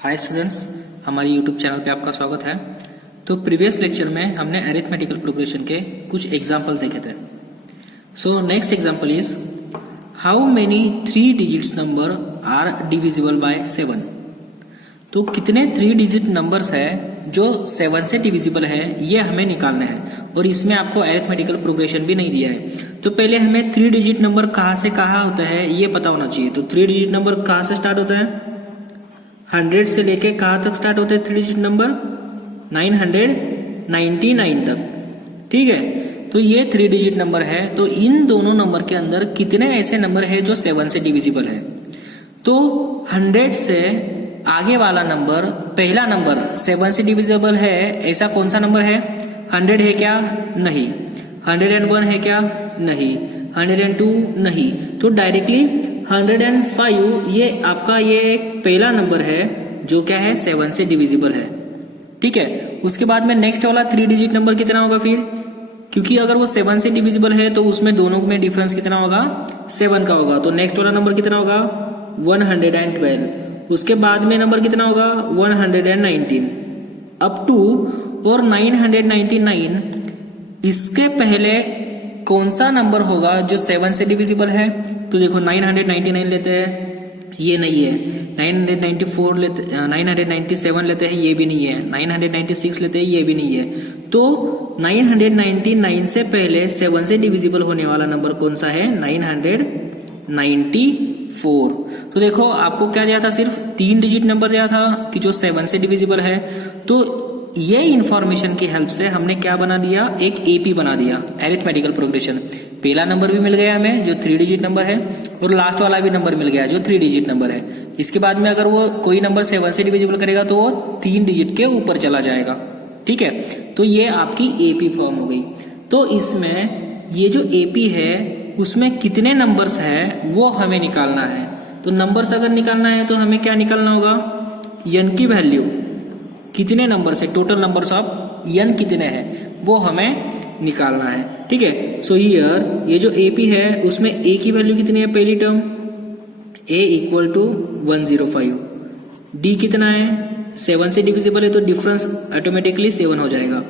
Hi students, हमारी YouTube channel पे आपका स्वागत है। तो प्रीवियस लेक्चर में हमने अरिथमेटिकल प्रोग्रेशन के कुछ एग्जाम्पल देखे थे। So next example is how many 3 digits number are divisible by 7। तो कितने 3 डिजिट नंबर्स है जो 7 से डिविजिबल है, ये हमें निकालना है। और इसमें आपको अरिथमेटिकल प्रोग्रेशन भी नहीं दिया है। तो पहले हमें 3 डिजिट नंबर कहाँ से कहाँ होता है ये पता होना चाहिए। तो 3 डिजिट नंबर कहाँ से स्टार्ट होता है? 100 से लेके कहाँ तक स्टार्ट होते हैं 3 डिजिट नंबर? 999 तक। ठीक है, तो ये 3 डिजिट नंबर है। तो इन दोनों नंबर के अंदर कितने ऐसे नंबर है जो 7 से डिविजिबल है? तो 100 से आगे वाला नंबर, पहला नंबर 7 से डिविजिबल है ऐसा कौन सा नंबर है? 100 है क्या? नहीं। 101 है क्या? नहीं। 102 नहीं। तो डायरेक्टली 105 ये आपका ये एक पहला नंबर है जो क्या है 7 से डिविजिबल है। ठीक है, उसके बाद में नेक्स्ट वाला 3 डिजिट नंबर कितना होगा फिर? क्योंकि अगर वो 7 से डिविजिबल है तो उसमें दोनों में डिफरेंस कितना होगा? 7 का होगा। तो नेक्स्ट वाला नंबर कितना होगा? 112। उसके बाद में नंबर कितना होगा? 119 अप टू और 999। इसके पहले कौन सा नंबर होगा जो 7 से डिविजिबल है? तो देखो 999 लेते हैं, ये नहीं है। 994 लेते, 997 लेते हैं, ये भी नहीं है। 996 लेते हैं, ये भी नहीं है। तो 999 से पहले 7 से डिविजिबल होने वाला नंबर कौन सा है? 994। तो देखो आपको क्या दिया था? सिर्फ 3 डिजिट नंबर दिया था कि जो 7 से डिविजिबल है। तो ये इंफॉर्मेशन की हेल्प से हमने क्या बना दिया? एक एपी बना दिया, अरिथमेटिकल प्रोग्रेशन। पहला नंबर भी मिल गया हमें जो 3 डिजिट नंबर है, और लास्ट वाला भी नंबर मिल गया जो 3 डिजिट नंबर है। इसके बाद में अगर वो कोई नंबर 7 से डिविजिबल करेगा तो वो 3 डिजिट के ऊपर चला जाएगा। ठीक है, तो ये आपकी एपी फॉर्म हो गई। तो इसमें ये जो एपी है उसमें कितने नंबर्स है वो हमें निकालना है। तो नंबर्स अगर निकालना है तो हमें क्या निकालना होगा? n की वैल्यू, कितने नंबर्स है, टोटल नंबर्स ऑफ n कितने हैं वो हमें निकालना है। ठीक है, सो हियर ये जो एपी है उसमें a की वैल्यू कितनी है? पहली term a equal to 105। d कितना है? 7 से डिविजिबल है तो डिफरेंस ऑटोमेटिकली 7 हो जाएगा।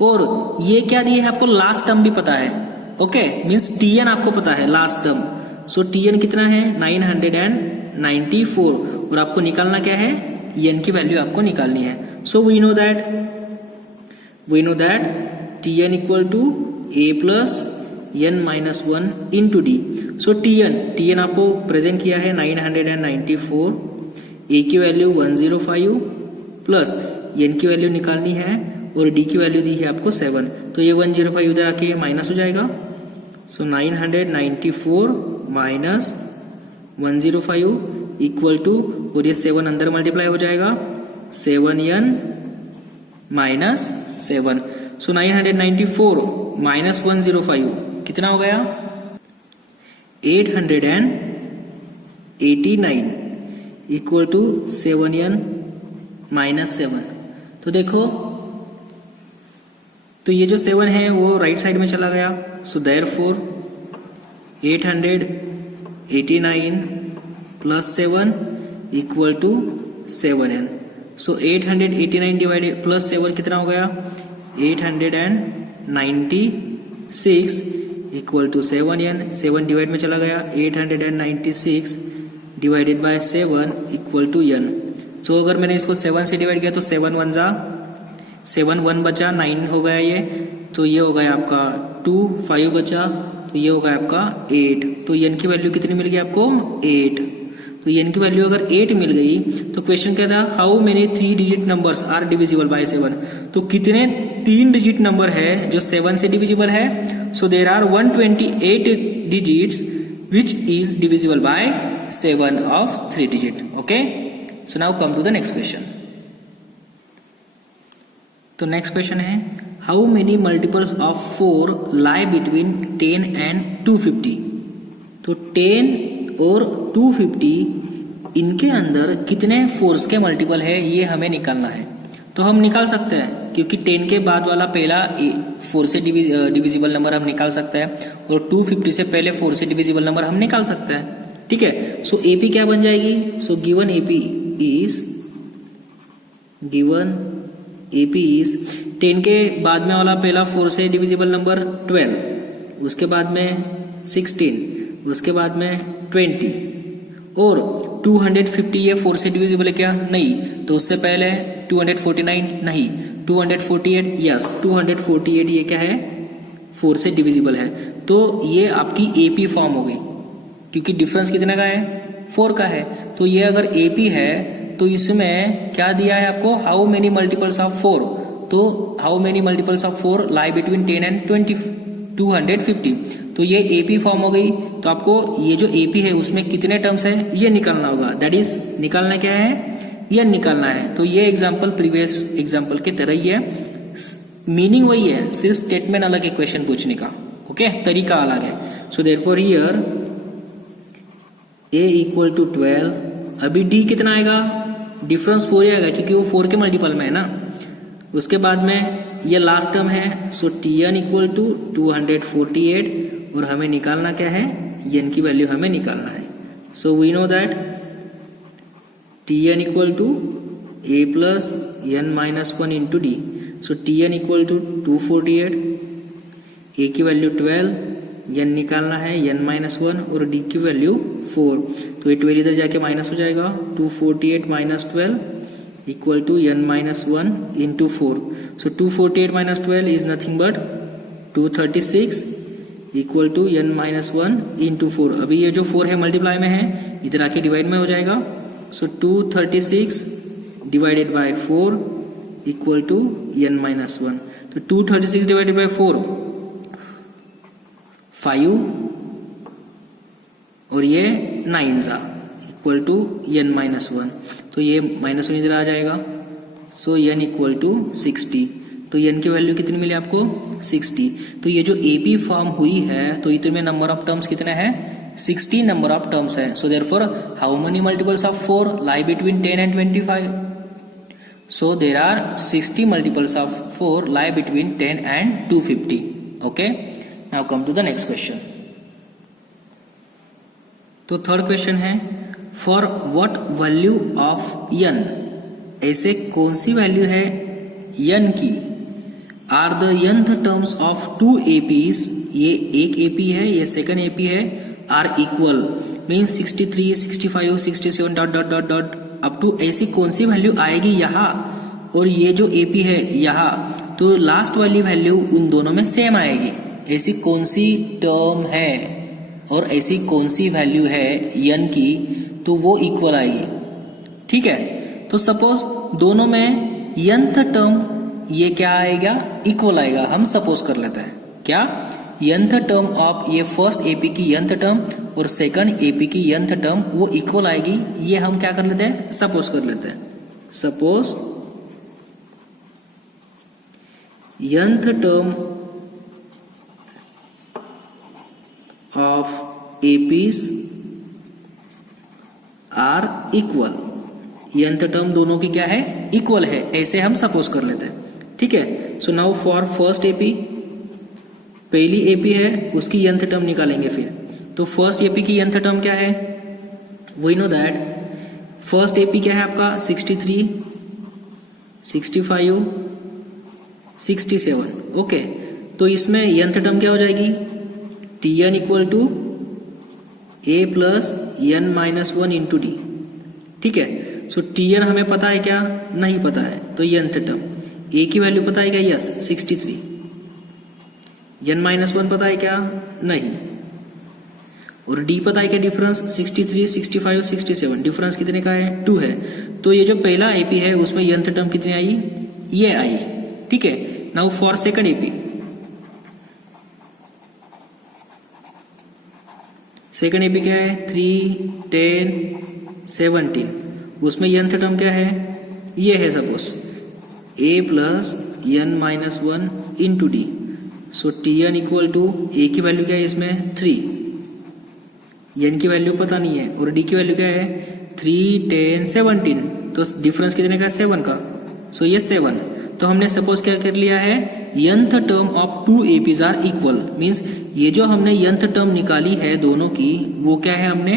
और ये क्या दिए है आपको? लास्ट टर्म भी पता है। ओके, मीन्स tn आपको पता है, लास्ट टर्म। सो tn कितना है? 994। और आपको निकालना क्या है? n की वैल्यू आपको निकालनी है। So we know that tn equal to a plus n minus 1 into D. So tn आपको प्रेजेंट किया है 994, a की वैल्यू 105 प्लस n की वैल्यू निकालनी है, और d की वैल्यू दी है आपको 7। तो ये 105 उधर आके माइनस हो जाएगा। सो 994 माइनस 105 इक्वल टू, और ये 7 अंदर मल्टीप्लाई हो जाएगा, 7n माइनस 7। सो 994 माइनस 105 कितना हो गया? 889 इक्वल टू 7n माइनस 7। तो देखो, तो ये जो 7 है वो राइट साइड में चला गया। So therefore 889 plus 7 equal to 7n। So 889 divided plus 7 कितना हो गया? 896 इक्वल टू 7n। 7 डिवाइड में चला गया, 896 divided by 7 equal to n। So अगर मैंने इसको 7 से डिवाइड किया तो 7 1 बचा, 9 हो गया ये। तो ये हो गया आपका 2, 5 बचा, तो ये हो गया आपका 8। तो n की वैल्यू कितनी मिल गई आपको? 8। तो n की वैल्यू अगर 8 मिल गई तो क्वेश्चन क्या था? How many 3 digit numbers are divisible by 7। तो कितने 3 डिजिट नंबर है जो 7 से डिविजिबल है? So there are 128 digits which is divisible by 7 of 3 digit. Okay, so now come to the next question. तो नेक्स्ट क्वेश्चन है how many multiples of 4 lie between 10 and 250। तो 10 और 250 इनके अंदर कितने 4s के मल्टीपल है ये हमें निकालना है। तो हम निकाल सकते हैं क्योंकि 10 के बाद वाला पहला 4 से डिविजिबल नंबर हम निकाल सकते हैं, और 250 से पहले 4 से डिविजिबल नंबर हम निकाल सकते हैं। ठीक है, सो एपी क्या बन जाएगी? So given AP is given AP is 10 के बाद में वाला पहला 4 से डिविजिबल नंबर 12, उसके बाद में 16, उसके बाद में 20 और 250 ये 4 से डिविजिबल है क्या? नहीं। तो उससे पहले 249 नहीं, 248 यस, 248 ये क्या है? 4 से डिविजिबल है। तो ये आपकी AP फॉर्म हो गई, क्योंकि डिफरेंस कितने का है? 4 का है। तो ये अगर AP है तो इसमें क्या दिया है आपको? How many multiples of 4। तो how many multiples of 4 lie between 10 and 250। तो ये AP फॉर्म हो गई। तो आपको ये जो AP है उसमें कितने टर्म्स है ये निकालना होगा। दैट इज निकालना क्या है? ये निकालना है। तो ये एग्जाम्पल प्रीवियस एग्जाम्पल के तरह ही है, मीनिंग वही है, सिर्फ स्टेटमेंट अलग है क्वेश्चन पूछने का। ओके, तरीका अलग है। So therefore here A equal to 12। अभी D कितना आएगा? डिफरेंस 4 ही आएगा, क्योंकि वो 4 के मल्टीपल में है ना। उसके बाद में ये लास्ट टर्म है। सो Tn इक्वल टू 248 और हमें निकालना क्या है? n की वैल्यू हमें निकालना है। So we know that Tn equal to A plus n minus 1 into D। So Tn equal to 248, A की वैल्यू 12, n निकालना है n माइनस 1 और D की वैल्यू 4। तो ये 12 इधर जाके माइनस हो जाएगा, 248 minus 12 equal to n minus 1 into 4। So 248 minus 12 is nothing but 236 equal to n minus 1 into 4। अभी ये जो 4 है मल्टीप्लाई में है, इधर आके डिवाइड में हो जाएगा। So 236 divided by 4 equal to n minus 1। तो 236 डिवाइडेड बाय 4 5 और ये 9 सा इक्वल टू n माइनस 1। तो ये माइनस 1 इधर आ जाएगा। सो n इक्वल टू 60। तो n की वैल्यू कितनी मिली आपको? 60। तो ये जो AP फॉर्म हुई है तो इतने में नंबर ऑफ टर्म्स कितने हैं? 60 नंबर ऑफ टर्म्स है। So therefore how many multiples of 4 lie between 10 and 25? So there are 60 multiples of 4 lie between 10 and 250। Okay, now come to the next question. तो third question है, for what value of n, ऐसे कौन सी value है n की, are the nth terms of 2 APs, ये एक AP है, ये सेकंड AP है, are equal means 63, 65, 67 dot dot dot dot up to ऐसी कौन सी वैल्यू आएगी यहाँ, और ये जो AP है यहाँ, तो लास्ट वाली वैल्यू उन दोनों में सेम आएगी। ऐसी कौन सी टर्म है और ऐसी कौन सी वैल्यू है n की, तो वो इक्वल आएगी। ठीक है, तो सपोज दोनों में nth टर्म ये क्या आएगा? इक्वल आएगा। हम सपोज कर लेते हैं क्या, nth टर्म ऑफ ये फर्स्ट AP की nth टर्म और सेकंड AP की nth टर्म वो इक्वल आएगी। ये हम क्या कर लेते हैं? सपोज कर लेते हैं। Suppose nth term of APs are equal, nth term दोनों की क्या है? इक्वल है, ऐसे हम सपोज कर लेते हैं। ठीक है, so now for first AP, पहली AP है उसकी nth टर्म निकालेंगे फिर। तो फर्स्ट AP की nth टर्म क्या है? We know that first AP क्या है आपका? 63, 65, 67। ओके, तो इसमें nth टर्म क्या हो जाएगी? Tn equal to A plus n minus 1 into D। ठीक है, सो Tn हमें पता है क्या? नहीं पता है। तो nth टर्म A की वैल्यू पता है क्या? यस, 63। n माइनस 1 पता है क्या? नहीं। और D पता है क्या? डिफरेंस 63, 65, 67, डिफरेंस कितने का है? 2 है। तो ये जो पहला AP है उसमें nth टर्म कितनी आई? ये आई। ठीक है, now for second AP, second AP क्या है? 3, 10, 17, उसमें nth टर्म क्या है? ये है suppose A plus n minus 1 into D। So Tn equal to A की वैल्यू क्या है इसमें? 3, n की वैल्यू पता नहीं है, और D की वैल्यू क्या है? 3, 10, 17, तो डिफरेंस कितने का? 7 का। सो ये 7। तो हमने सपोज क्या कर लिया है? nth term of 2 APs are equal, means ये जो हमने nth टर्म निकाली है दोनों की, वो क्या है? हमने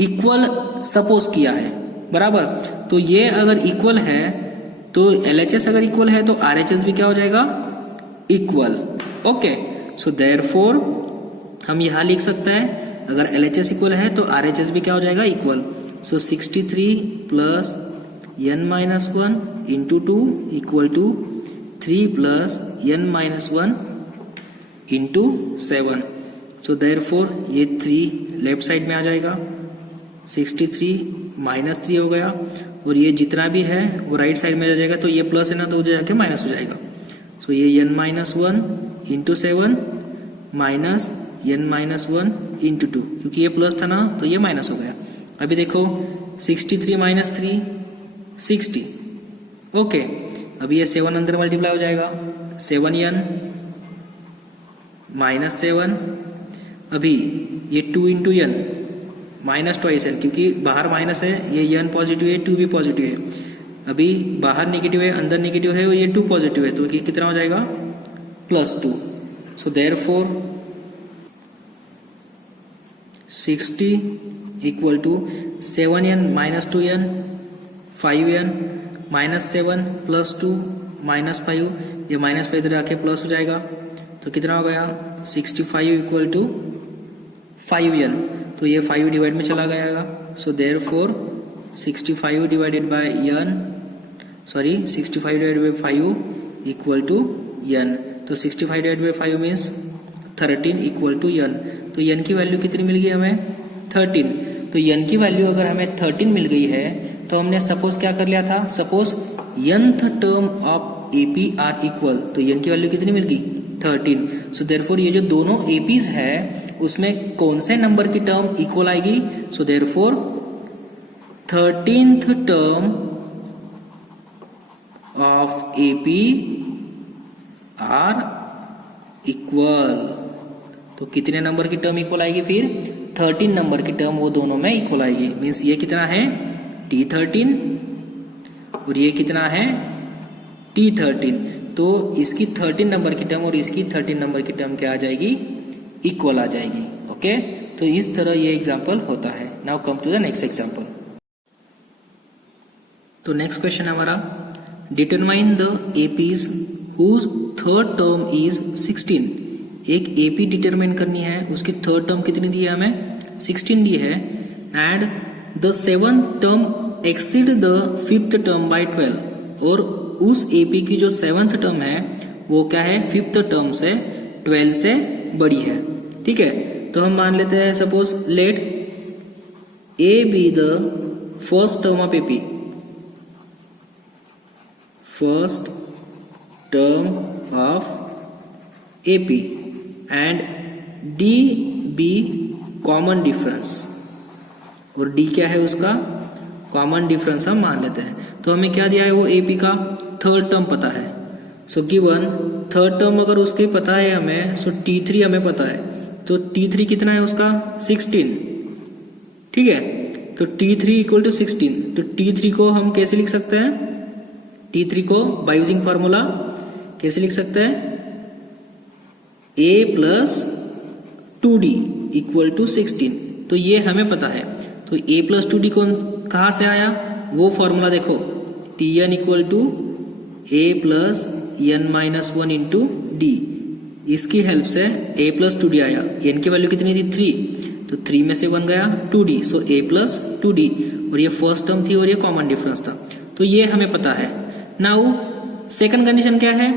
इक्वल सपोज किया है, बराबर। तो ये अगर इक्वल है तो LHS अगर इक्वल है तो RHS भी क्या हो जाएगा, इक्वल। ओके, सो देयरफॉर हम यहाँ लिख सकते हैं अगर LHS इक्वल है तो RHS भी क्या हो जाएगा, equal. So 63 plus n-1 into 2 equal to 3 plus n-1 into 7। So therefore ये 3 लेफ्ट साइड में आ जाएगा, 63 माइनस 3 हो गया, और ये जितना भी है वो राइट साइड में आ जाएगा, तो ये प्लस है ना तो जाके माइनस हो जाएगा। सो ये n-1 into 7 minus n-1 into 2, क्योंकि ये प्लस था ना तो ये माइनस हो गया। अभी देखो 63 माइनस 3 60। ओके, अभी ये 7 अंदर मल्टीप्लाई हो जाएगा, 7n माइनस 7। अभी ये 2 into n minus twice n, क्योंकि बाहर माइनस है, ये n पॉजिटिव है, 2 भी पॉजिटिव है। अभी बाहर नेगेटिव है, अंदर नेगेटिव है, और ये 2 पॉजिटिव है, तो कितना हो जाएगा, +2। So therefore 60 equal to 7n minus 2n 5n minus 7 plus 2 minus 5, ये माइनस 5 इधर आके प्लस हो जाएगा, तो कितना हो गया 65 इक्वल टू 5n, तो ये 5 डिवाइड में चला गया। So therefore 65 divided by n, 65 divided by 5 equal to n, तो 65 divided by 5 means 13 equal to n। तो n की वैल्यू कितनी मिल गई हमें, 13। तो n की वैल्यू अगर हमें 13 मिल गई है तो हमने सपोज क्या कर लिया था, suppose nth term of AP are equal, तो n की वैल्यू कितनी मिल गई, 13। सो देयरफॉर ये जो दोनों APs है उसमें कौन से नंबर की टर्म इक्वल आएगी, so therefore 13th term of AP are equal. तो कितने नंबर की टर्म इक्वल आएगी, फिर 13 नंबर की टर्म वो दोनों में इक्वल आएगी। मीन्स ये कितना है T13 और ये कितना है T13, तो इसकी 13 नंबर की टर्म और इसकी 13 नंबर की टर्म क्या आ जाएगी, इक्वल आ जाएगी। ओके, तो इस तरह ये एग्जाम्पल होता है। Now come to the next example. तो नेक्स्ट क्वेश्चन हमारा, determine the APs whose third term is 16। एक AP डिटरमाइन करनी है, उसकी थर्ड टर्म कितनी दी है हमें, 16 दी है, and the 7th term exceed the 5th term by 12, और उस AP की जो 7th टर्म है वो क्या है, 5th टर्म से 12 से बड़ी है। ठीक है, तो हम मान लेते हैं suppose let A be the first term of AP, first term of AP and D be common difference, और D क्या है उसका कॉमन डिफरेंस हम मान लेते हैं। तो हमें क्या दिया है, वो AP का थर्ड टर्म पता है। सो गिवन थर्ड टर्म अगर उसके पता है हमें, सो T3 हमें पता है, तो T3 कितना है उसका 16। ठीक है, तो T3 इक्वल टू 16, तो T3 को हम कैसे लिख सकते हैं, T3 को बाय यूजिंग फॉर्मूला कैसे लिख सकते हैं, A plus 2D equal to 16, तो ये हमें पता है। तो A प्लस 2D कौन कहाँ से आया, वो फॉर्मूला देखो, Tn equal to A plus n-1 into D, इसकी हेल्प से A प्लस 2D आया। n की वैल्यू कितनी थी 3, तो 3 में से 1 गया 2D, so A plus 2D, और ये फर्स्ट टर्म थी और ये कॉमन डिफरेंस था, तो ये हमें पता है। नाउ सेकंड कंडीशन क्या है,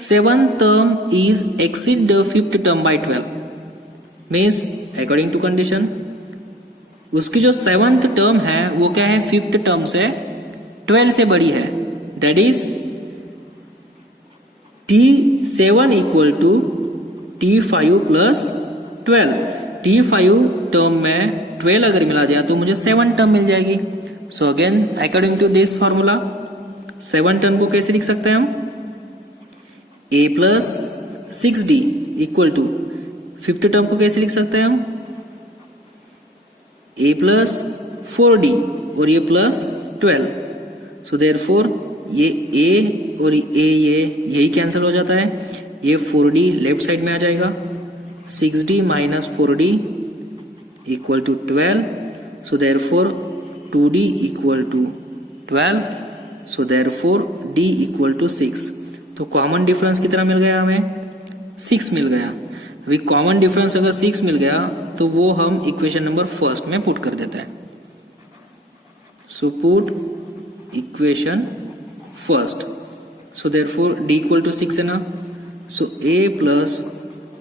7th term is exceed the 5th term by 12, means according to condition उसकी जो 7th टर्म है वो क्या है, 5th टर्म से 12 से बड़ी है, that is T7 equal to T5 plus 12। T5 term में 12 अगर मिला दिया तो मुझे 7 टर्म मिल जाएगी। So again according to this formula 7 term को कैसे लिख सकते हैं हम, A plus 6D equal to 5th term को कैसे लिख सकते हैं हम, A प्लस 4D और ये प्लस 12। सो देयरफॉर ये A और ये यही कैंसिल हो जाता है, ये 4D लेफ्ट साइड में आ जाएगा, 6D minus 4D equal to 12। So therefore 2D equal to 12, so therefore d equal to 6। तो कॉमन डिफरेंस कितना मिल गया हमें? 6 मिल गया। अभी कॉमन डिफरेंस अगर 6 मिल गया तो वो हम इक्वेशन नंबर फर्स्ट में पुट कर देते हैं। So put equation first. So therefore d equal to 6 है ना, so a plus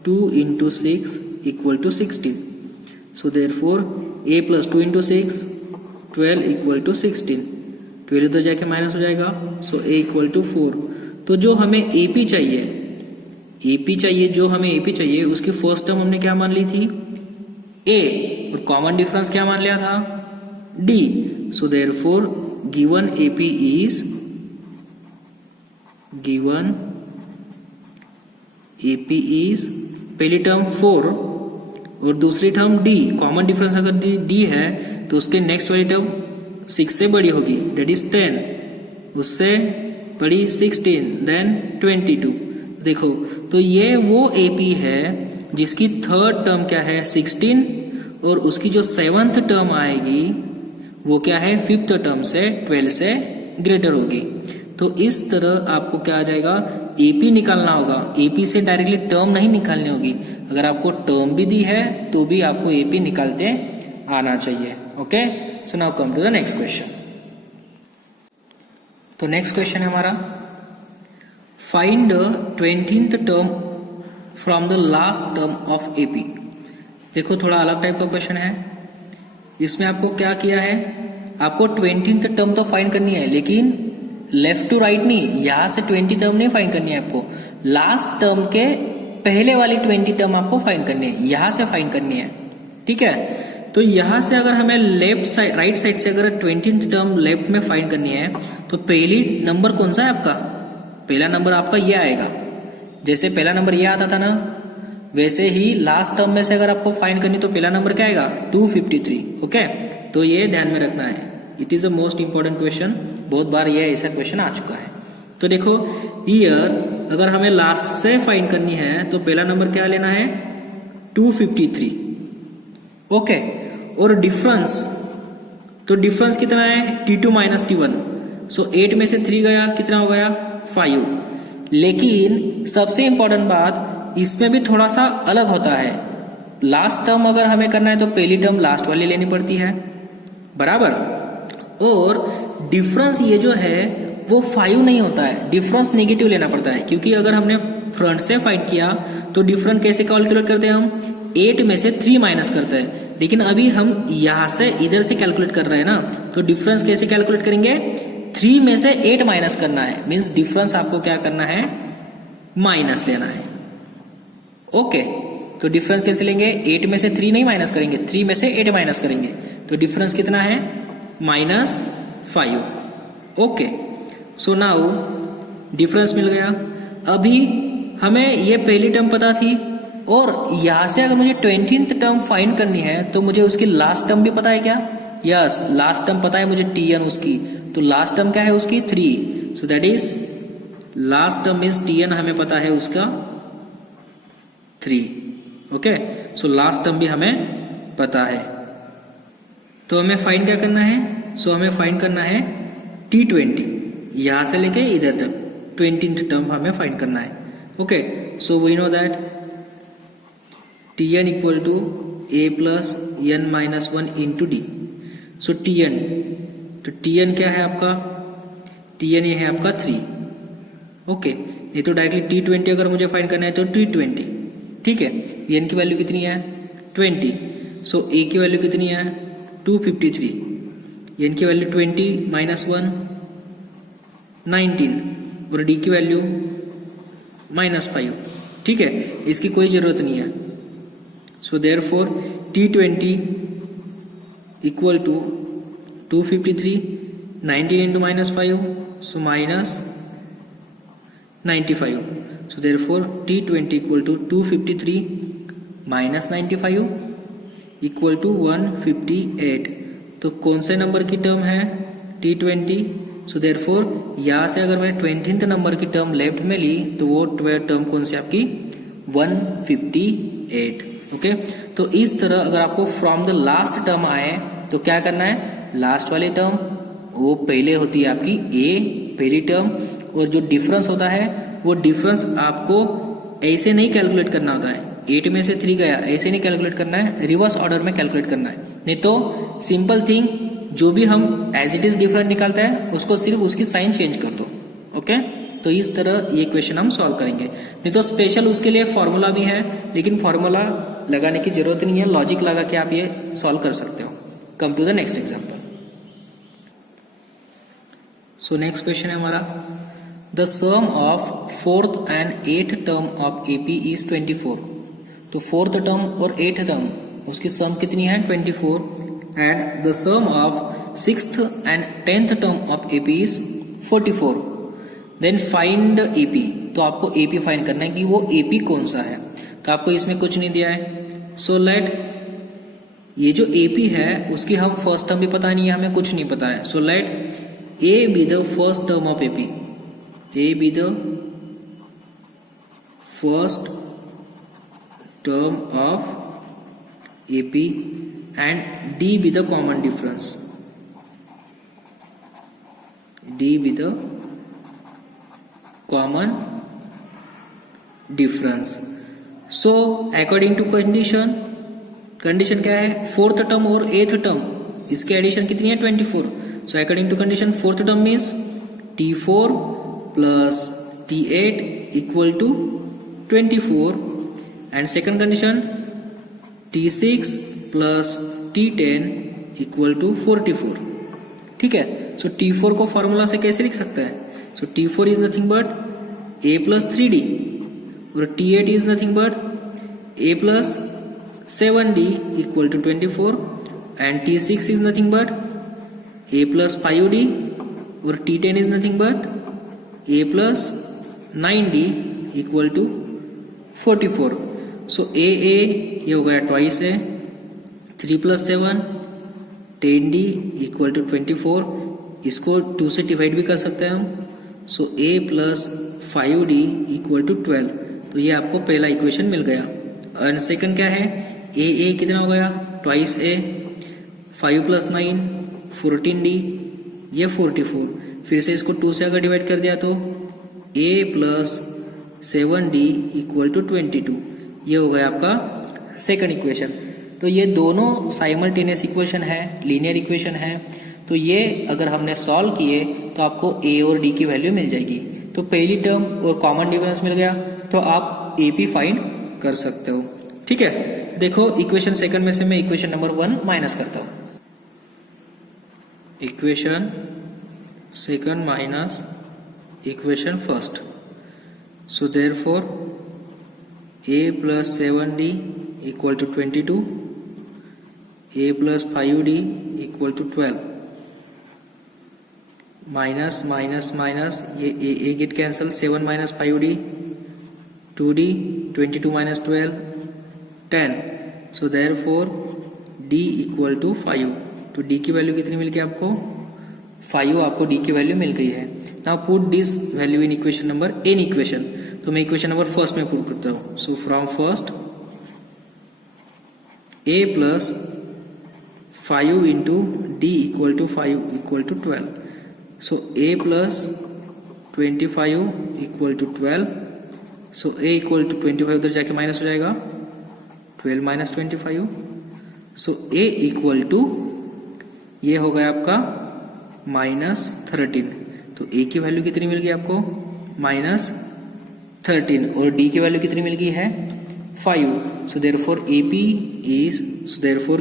2 into 6 equal to 16। So therefore a plus 2 into 6 12 equal to 16। 12 इधर जाके माइनस हो जाएगा, सो a इक्वल टू 4। तो जो हमें AP चाहिए, जो हमें AP चाहिए उसकी फर्स्ट टर्म हमने क्या मान ली थी? a, और कॉमन डिफरेंस क्या मान लिया था? d। So therefore given AP is पहली टर्म 4 और दूसरी टर्म d। कॉमन डिफरेंस अगर d है तो उसके नेक्स्ट वाली टर्म 6 से बड़ी होगी, दैट इज 10, उससे बड़ी 16, देन 22। देखो तो ये वो AP है जिसकी थर्ड टर्म क्या है? 16, और उसकी जो सेवंथ टर्म आएगी वो क्या है? फिफ्थ टर्म से 12 से ग्रेटर होगी। तो इस तरह आपको क्या आ जाएगा? AP निकालना होगा। AP से डायरेक्टली टर्म नहीं निकालनी होगी। अगर आपको टर्म भी दी है तो भी आपको AP निकालते आना चाहिए। Okay, so now come to the next question. तो नेक्स्ट क्वेश्चन है हमारा, find the 20th term from the last term of AP। देखो थोड़ा अलग टाइप का क्वेश्चन है। इसमें आपको क्या किया है? आपको 20th टर्म तो फाइंड करनी है, लेकिन लेफ्ट टू राइट नहीं, यहां से 20 टर्म नहीं फाइंड करनी है आपको, लास्ट टर्म के पहले वाली 20 टर्म आपको फाइंड करनी है, यहां से फाइंड करनी है। ठीक है, तो यहां से अगर हमें लेफ्ट साइड, राइट साइड से अगर 20th टर्म लेफ्ट में फाइंड करनी है तो पहली नंबर कौन सा है आपका? पहला नंबर आपका ये आएगा। जैसे पहला नंबर ये आता था ना, वैसे ही लास्ट टर्म में से अगर आपको फाइंड करनी तो पहला नंबर क्या आएगा? 253। ओके, तो ये ध्यान में रखना है। It is a most important question, बहुत बार ये ऐसा क्वेश्चन आ चुका है। तो देखो ईयर अगर हमें लास्ट से फाइंड करनी है तो पहला नंबर क्या लेना है? 253। ओके, और डिफरेंस, तो डिफरेंस कितना है? T2 minus T1। सो 8 में से 3 गया, कितना हो गया? 5। लेकिन सबसे इंपॉर्टेंट बात, इसमें भी थोड़ा सा अलग होता है। लास्ट टर्म अगर हमें करना है तो पहली टर्म लास्ट वाली लेनी पड़ती है, बराबर। और डिफरेंस ये जो है वो 5 नहीं होता है, डिफरेंस नेगेटिव लेना पड़ता है, क्योंकि अगर हमने फ्रंट से फाइंड किया तो डिफरेंस कैसे कैलकुलेट करते हैं हम? 8 में से 3 माइनस करते हैं। लेकिन अभी हम यहां से इधर से कैलकुलेट कर रहे हैं ना, तो डिफरेंस कैसे कैलकुलेट करेंगे? 3 में से 8 माइनस करना है, मीन्स डिफरेंस आपको क्या करना है? माइनस लेना है। ओके, तो डिफरेंस कैसे लेंगे? 8 में से 3 नहीं माइनस करेंगे, 3 में से 8 माइनस करेंगे, तो डिफरेंस कितना है? -5। ओके, सो नाउ डिफरेंस मिल गया। अभी हमें ये पहली टर्म पता थी, और यहां से अगर मुझे 20th टर्म फाइंड करनी है तो मुझे उसकी लास्ट टर्म भी पता है क्या? यस, लास्ट टर्म पता है मुझे Tn उसकी। तो लास्ट टर्म क्या है उसकी? 3। So that is last term means Tn हमें पता है उसका 3। ओके, सो लास्ट टर्म भी हमें पता है। तो हमें फाइंड क्या करना है? सो हमें फाइंड करना है T20, यहां से लेके इधर तक 20th टर्म हमें फाइंड करना है। Okay, so we know that Tn equal to a plus n minus 1 into D. So Tn, तो Tn क्या है आपका? Tn ये है आपका 3। ओके, नहीं तो डायरेक्टली T20 अगर मुझे फाइंड करना है तो T20। ठीक है, n की वैल्यू कितनी है? 20। सो a की वैल्यू कितनी है? 253। n की वैल्यू 20 माइनस 1 19, और d की वैल्यू -5। ठीक है, इसकी कोई जरूरत नहीं है। So therefore T20 equal to 253, 19 into -5, so -95। So therefore T20 equal to 253 minus 95 equal to 158। तो कौन से नंबर की टर्म है? T20। सो देयरफॉर यहाँ से अगर मैंने 20th नंबर की टर्म लेफ्ट में ली तो वो टर्म कौन सी आपकी? 158। ओके, तो इस तरह अगर आपको फ्रॉम द लास्ट टर्म आए तो क्या करना है? लास्ट वाली टर्म वो पहले होती है आपकी A पहली टर्म, और जो डिफरेंस होता है वो डिफरेंस आपको ऐसे नहीं कैलकुलेट करना होता है, 8 में से 3 गया ऐसे नहीं कैलकुलेट करना है, रिवर्स ऑर्डर में कैलकुलेट करना है। नहीं तो सिंपल थिंग, जो भी हम एज इट इज डिफरेंस निकालता है उसको सिर्फ उसकी साइन चेंज कर दो। ओके, तो इस तरह ये क्वेश्चन हम सॉल्व करेंगे। नहीं तो स्पेशल उसके लिए फॉर्मूला भी है, लेकिन फॉर्मूला लगाने की जरूरत नहीं है, लॉजिक लगा के आप ये सॉल्व कर सकते हो। Come to the next example. So next question है हमारा, the sum of 4th and 8th term of AP is 24। तो 4th टर्म और 8th टर्म उसकी सम कितनी है 24, and the sum of 6th and 10th term of AP is 44। Then find AP। तो आपको AP find करना है कि वो AP कौन सा है। तो आपको इसमें कुछ नहीं दिया है, सो लेट ये जो AP है उसकी हम फर्स्ट टर्म भी पता नहीं है, हमें कुछ नहीं पता है। So let A be the first term of AP, A be the first term of AP and D be the common difference, D be the common difference. So according to condition, condition क्या है, 4th term और 8th term इसके addition कितनी है 24। So according to condition 4th term means T4 plus T8 equal to 24, and second condition T6 plus T10 equal to 44। ठीक है, so T4 को formula से कैसे लिख सकता है, so T4 is nothing but A plus 3D और T8 is nothing but A plus 7D equal to 24, and T6 is nothing but A plus 5D और T10 is nothing but A plus 9D equal to 44। So A ये हो गया twice है 3 plus 7 10D equal to 24। इसको 2 से divide भी कर सकते हैं हम। So A plus 5D equal to 12। तो ये आपको पहला इक्वेशन मिल गया। और सेकंड क्या है, A कितना हो गया ट्वाइस A, 5 plus 9 14D, ये 44। फिर से इसको 2 से अगर डिवाइड कर दिया तो A plus 7D equal to 22। ये हो गया आपका सेकंड इक्वेशन। तो ये दोनों साइमल्टेनियस इक्वेशन है, लीनियर इक्वेशन है। तो ये अगर हमने सॉल्व किए तो आपको A और D की वैल्यू मिल जाएगी। तो पहली टर्म और कॉमन डिफरेंस मिल गया तो आप AP फाइंड कर सकते हो। ठीक है, देखो इक्वेशन सेकंड में से मैं इक्वेशन नंबर 1 माइनस करता हूँ। Equation second minus equation first. So therefore A plus 7D equal to 22, A plus 5D equal to 12, minus minus minus ये A get cancel, 7 minus 5D 2D, 22 minus 12 10। So therefore D equal to 5। तो D की value कितनी मिल गई आपको 5, आपको D की value मिल गई है। Now put this value in equation number n equation. तो मैं इक्वेशन नंबर फर्स्ट में पुट करता हूँ। So from first A plus 5 into D equal to 5 equal to 12। So A plus 25 equal to 12। So A equal to 25 उधर जाके minus हो जाएगा, 12 minus 25। So A equal to ये हो गया आपका -13। तो A की वैल्यू कितनी मिल गई आपको -13 और D की वैल्यू कितनी मिल गई है 5। So therefore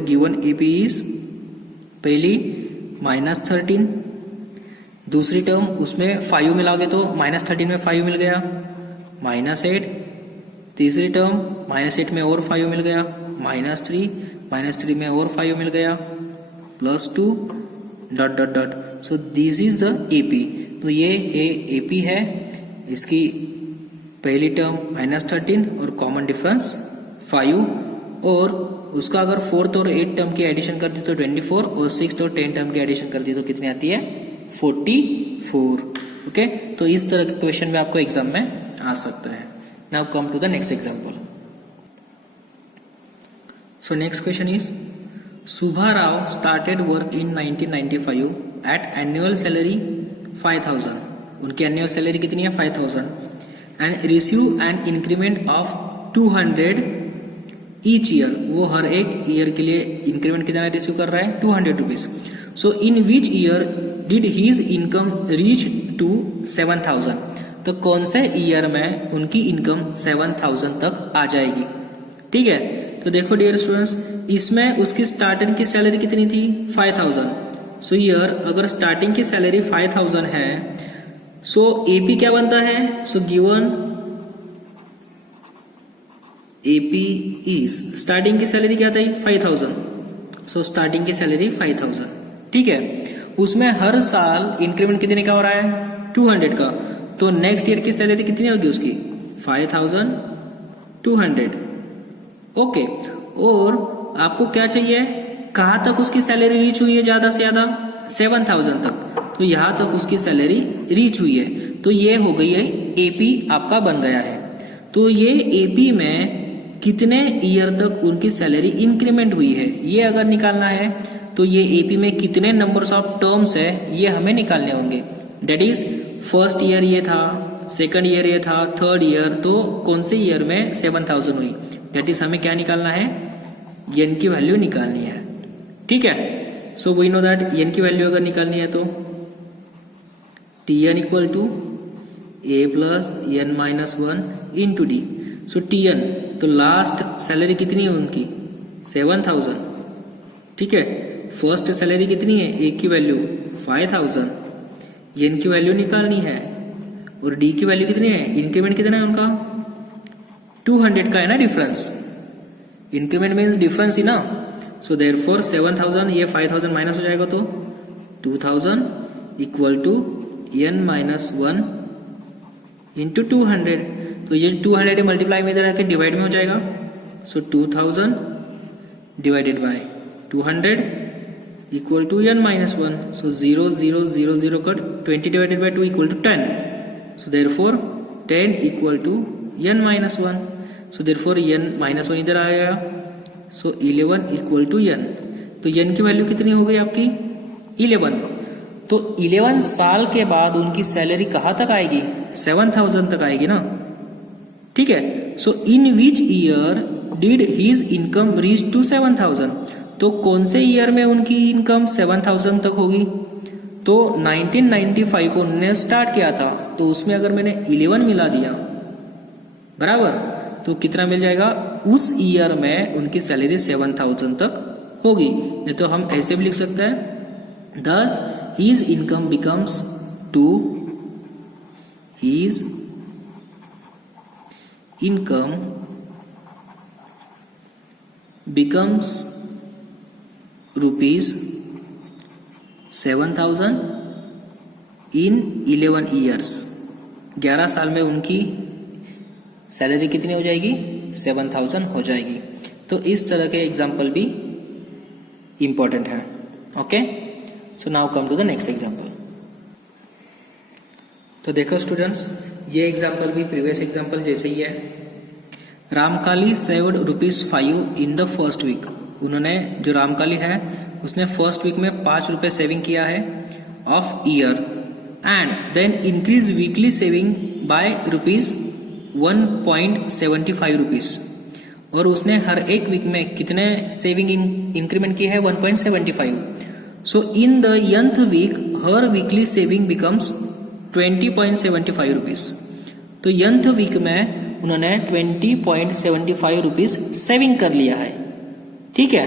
given AP is पहली -13, दूसरी टर्म उसमें 5 मिलाओगे तो -13 में 5 मिल गया -8, तीसरी टर्म -8 में और 5 मिल गया -3 में और 5 मिल गया +2 ... so this is the AP। तो ये AP है, इसकी पहली टर्म -13 और कॉमन डिफरेंस 5, और उसका अगर 4th और 8th टर्म की एडिशन कर दी तो 24, और 6th और 10th टर्म की एडिशन कर दी तो कितनी आती है 44। ओके, तो इस तरह के क्वेश्चन में आपको एग्जाम में आ सकता है। Now come to the next example. So next question is Subha Rao started work in 1995 at annual salary 5,000. उनकी एनुअल सैलरी कितनी है 5000 and receive an increment of 200 each year, वो हर एक ईयर के लिए इंक्रीमेंट कितना रिसीव कर रहा है 200 rupees. So in which year did his income reach to 7000, तो कौन से ईयर में उनकी इनकम 7000 तक आ जाएगी। ठीक है, तो देखो डियर स्टूडेंट्स, इसमें उसकी स्टार्टिंग की सैलरी कितनी थी 5000। सो ईयर अगर स्टार्टिंग की सैलरी 5000 है, सो एपी क्या बनता है, so given AP is starting की सैलरी क्या थी 5000, सो स्टार्टिंग की सैलरी 5000। ठीक है, उसमें हर साल इंक्रीमेंट कितने का हो रहा है 200 का, तो नेक्स्ट ईयर की सैलरी कितनी होगी उसकी 5200। ओके, और आपको क्या चाहिए, कहाँ तक उसकी सैलरी रीच हुई है ज्यादा से ज्यादा 7000 तक, तो यहां तक उसकी सैलरी रीच हुई है, तो ये हो गई है एपी आपका बन गया है। तो ये एपी में कितने ईयर तक उनकी सैलरी इंक्रीमेंट हुई है ये अगर निकालना है, तो ये एपी में कितने नंबर्स ऑफ टर्म्स है ये हमें निकालने होंगे। दैट इज फर्स्ट ईयर ये था, सेकंड ईयर ये था, थर्ड ईयर, तो कौन से ईयर में 7000 हुई, दैट इज हमें क्या निकालना है, एन की वैल्यू निकालनी है। ठीक है, so we know that n की वैल्यू अगर निकालनी है तो T n equal to a plus n minus 1 into D. So T n, तो लास्ट सैलरी कितनी है उनकी 7000। ठीक है, फर्स्ट सैलरी कितनी है, ए की वैल्यू 5000, एन की वैल्यू निकालनी है, और डी की वैल्यू कितनी है, इंक्रीमेंट कितना है उनका 200 का है ना डिफरेंस, इंक्रीमेंट मीन्स डिफरेंस ही ना। सो देयरफॉर 7000 ये 5000 माइनस हो जाएगा, तो 2000 equal to n minus 1 into 200, तो ये 200 मल्टीप्लाई में इधर आके डिवाइड में हो जाएगा। So 2000 divided by 200 equal to n minus 1, so 0 0 0 0 cut, 20 divided by 2 equal to 10, so therefore 10 equal to n minus 1, so therefore n minus 1 इधर आएगा, सो 11 इक्वल टू एन, तो एन की वैल्यू कितनी हो गई आपकी 11। तो 11 साल के बाद उनकी सैलरी कहाँ तक आएगी 7000 तक आएगी ना। ठीक है, so in which year did his income reach to 7000, तो कौन से ईयर में उनकी इनकम 7000 तक होगी, तो 1995 को उन्होंने स्टार्ट किया था, तो उसमें अगर मैंने 11 मिला दिया बराबर, तो कितना मिल जाएगा, उस ईयर में उनकी सैलरी 7000 तक होगी। नहीं तो हम ऐसे भी लिख सकते हैं, दस his income becomes to his income becomes rupees 7000 in 11 years। 11 साल में उनकी सैलरी कितनी हो जाएगी 7000 हो जाएगी। तो इस तरह के एग्जाम्पल भी इंपॉर्टेंट है। Okay, so now come to the next example. तो देखो स्टूडेंट्स, ये एग्जाम्पल भी प्रीवियस एग्जाम्पल जैसे ही है। Ramkali saved ₹5 in the first week. उन्होंने जो रामकाली है उसने फर्स्ट वीक में 5 रुपये सेविंग किया है of year, and then increase weekly saving by ₹1.75, और उसने हर एक वीक में कितने सेविंग इंक्रीमेंट की है 1.75। So in the nth week her weekly saving becomes 20.75 rupees. तो nth वीक में उन्होंने 20.75 रुपीज सेविंग कर लिया है। ठीक है,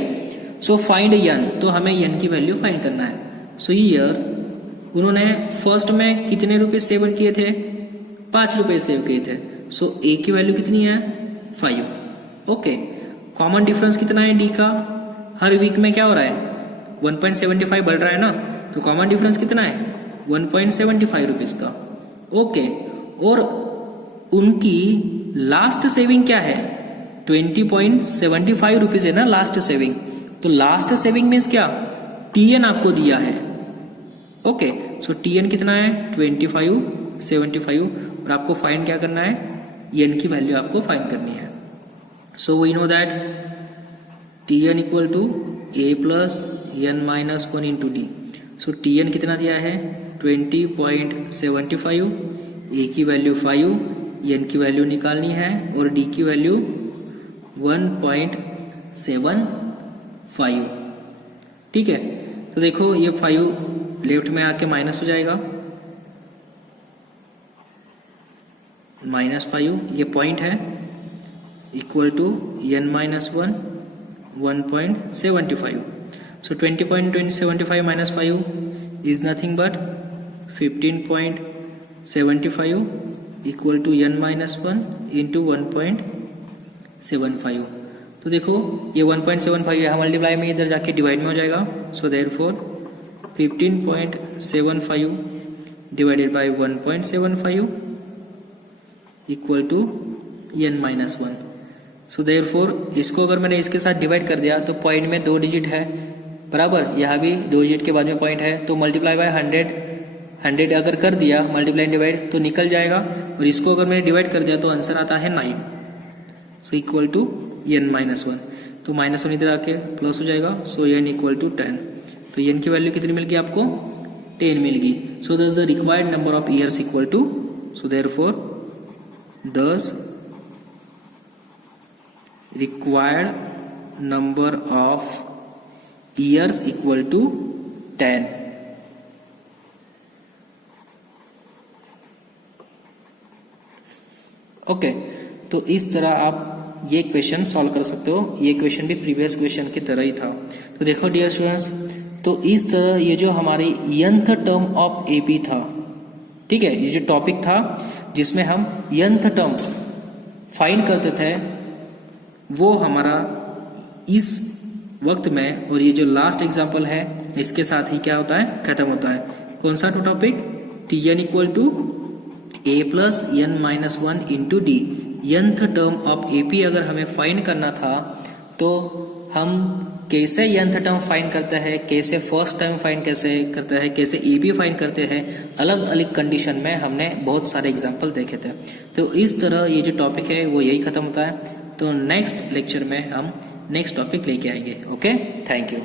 सो फाइंड n, तो हमें n की वैल्यू फाइंड करना है। सो ईयर उन्होंने फर्स्ट में कितने रुपए सेव किए थे 5 रुपए सेव किए थे। सो a की वैल्यू कितनी है 5। ओके, कॉमन डिफरेंस कितना है d का, हर वीक में क्या हो रहा है 1.75 बढ़ रहा है ना, तो कॉमन डिफरेंस कितना है 1.75 रुपीज का। ओके, और उनकी लास्ट सेविंग क्या है 20.75 रुपीज है ना लास्ट सेविंग। तो लास्ट सेविंग मीन्स क्या, टीएन आपको दिया है। ओके, सो टीएन कितना है 25.75, और आपको फाइंड क्या करना है, एन की वैल्यू आपको फाइंड करनी है। So we know that T n equal to a plus n minus 1 into D. So T n कितना दिया है 20.75, ए की वैल्यू 5, एन की वैल्यू निकालनी है और डी की वैल्यू 1.75। ठीक है, तो देखो ये 5 लेफ्ट में आके माइनस हो जाएगा, -5 ये पॉइंट है, equal to n minus 1 1.75। So 20.75 minus 5 is nothing but 15.75 equal to n minus 1 into 1.75। तो देखो ये 1.75 यहाँ मल्टीप्लाई में इधर जाके डिवाइड में हो जाएगा। So therefore 15.75 divided by 1.75 equal to n minus 1। So therefore इसको अगर मैंने इसके साथ डिवाइड कर दिया तो पॉइंट में 2 डिजिट है बराबर, यहाँ भी 2 डिजिट के बाद में पॉइंट है, तो मल्टीप्लाई बाय 100 अगर कर दिया मल्टीप्लाई डिवाइड तो निकल जाएगा, और इसको अगर मैंने डिवाइड कर दिया तो आंसर आता है 9। So equal to n minus 1, तो -1 इधर आके प्लस हो जाएगा। सो n इक्वल टू 10, तो n की वैल्यू कितनी मिल गई आपको 10 मिल गई। So that's the required number of years equal to, so therefore thus required number of years equal to 10। Okay, तो इस तरह आप ये क्वेश्चन सॉल्व कर सकते हो। ये क्वेश्चन भी प्रीवियस क्वेश्चन की तरह ही था। तो देखो डियर स्टूडेंट्स, तो इस तरह ये जो हमारी nth टर्म ऑफ एपी था, ठीक है, ये जो टॉपिक था जिसमें हम nth टर्म फाइंड करते थे, वो हमारा इस वक्त में, और ये जो लास्ट एग्जांपल है इसके साथ ही क्या होता है, खत्म होता है। कौन सा topic, Tn equal to a plus n minus 1 into D. nth term of AP अगर हमें फाइंड करना था तो हम कैसे nth टर्म फाइंड करते हैं, कैसे फर्स्ट टर्म फाइंड कैसे करते हैं, कैसे AP फाइंड करते हैं, अलग अलग कंडीशन में हमने बहुत सारे एग्जाम्पल देखे थे। तो इस तरह ये जो टॉपिक है वो यही खत्म होता है। तो नेक्स्ट लेक्चर में हम नेक्स्ट टॉपिक लेके आएंगे। Okay, thank you.